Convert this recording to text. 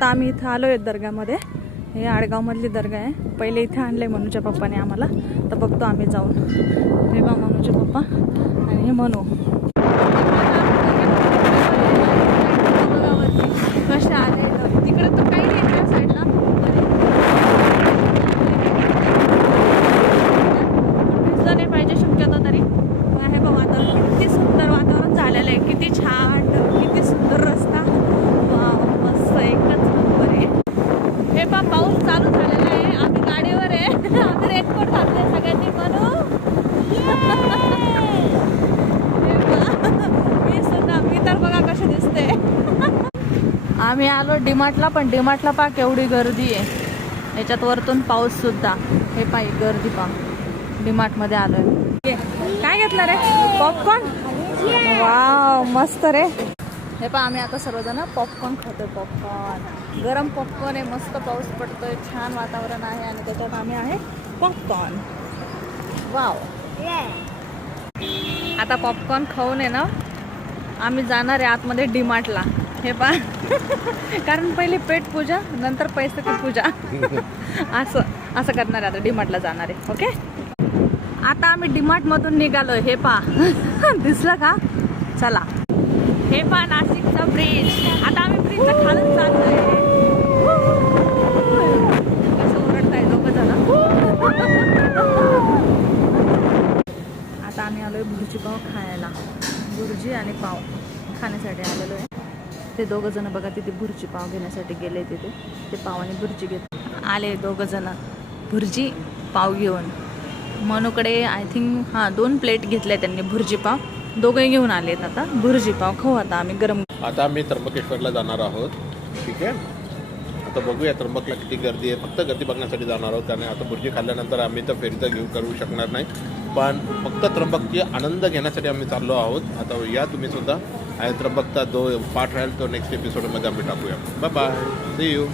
आता आम्ही इथं आलो आहे दर्ग्यामध्ये. हे आडगावमधली दर्गा आहे. पहिले इथे आणलं आहे मनूच्या पप्पाने आम्हाला, तर बघतो आम्ही जाऊन. हे बा मनूचे पप्पा आणि हे मनू कसे आले. तिकडे तर काही नाही त्या साईडला, भिजलं नाही पाहिजे शक्यतो तरी. हे बघ वातावरण किती सुंदर वातावरण झालेलं आहे. किती छान, किती सुंदर रस्ता. मस्त, एकच नंबर आहे. हे पा पाऊस चालू झालेला आहे. आम्ही गाडीवर आहे. आम्ही रेनकोट घातले सगळ्यांनी म्हणून. मी सुद्धा, मी तर बघा कशी दिसते. आम्ही आलो डीमार्टला, पण डीमार्टला पा केवढी गर्दी आहे. याच्यात वरतून पाऊस सुद्धा. हे पाय गर्दी पा. डीमार्टमध्ये आलोय. काय घेतलं रे? पॉपकॉर्न. वाव मस्त रे. हे पहा आम्ही आता सर्वजण पॉपकॉर्न खातोय. पॉपकॉर्न, गरम पॉपकॉर्न आहे. मस्त पाऊस पडतोय, छान वातावरण आहे आणि त्याच्यात आम्ही आहे पॉपकॉर्न. वाव. आता पॉपकॉर्न खाऊन आहे ना आम्ही जाणार आहे आतमध्ये डीमार्टला. हे पहा कारण पहिले पेट पूजा, नंतर पैसे की पूजा. असं करणार आहे. आता डीमार्टला जाणार आहे. ओके, आता आम्ही डीमार्ट मधून निघालोय. हे पहा दिसलं का? चला. हे पहा नाशिकचा ब्रिज. आता आम्ही ब्रिजच्या खालून चाललोय. कसं ओरडताय लोक जण. आता आम्ही आलोय भुर्जी पाव खायला. भुर्जी आणि पाव खाण्यासाठी आलेलो आहे. ते दोघं जण बघा तिथे भुर्जी पाव घेण्यासाठी गेले. तिथे ते पाव आणि भुर्जी घेत आले दोघं जण. भुर्जी पाव घेऊन मनूकडे आय थिंक 2 प्लेट घेतल्या त्यांनी भुर्जी पाव. दोघंही घेऊन आलेत. आता भुर्जी पाव खाऊ आता आम्ही गरम. आता आम्ही त्र्यंबकेश्वरला जाणार आहोत. ठीक आहे, आता बघूया त्र्यंबकला किती गर्दी आहे. फक्त गर्दी बघण्यासाठी जाणार आहोत. आणि आता भुर्जी खाल्ल्यानंतर आम्ही तर फेरीचा घेऊ करू शकणार नाही, पण फक्त त्र्यंबकची आनंद घेण्यासाठी आम्ही चाललो आहोत. आता या तुम्ही सुद्धा. आणि त्र्यंबकचा जो पार्ट राहील तो नेक्स्ट एपिसोडमध्ये आम्ही टाकूया. Bye bye, see you.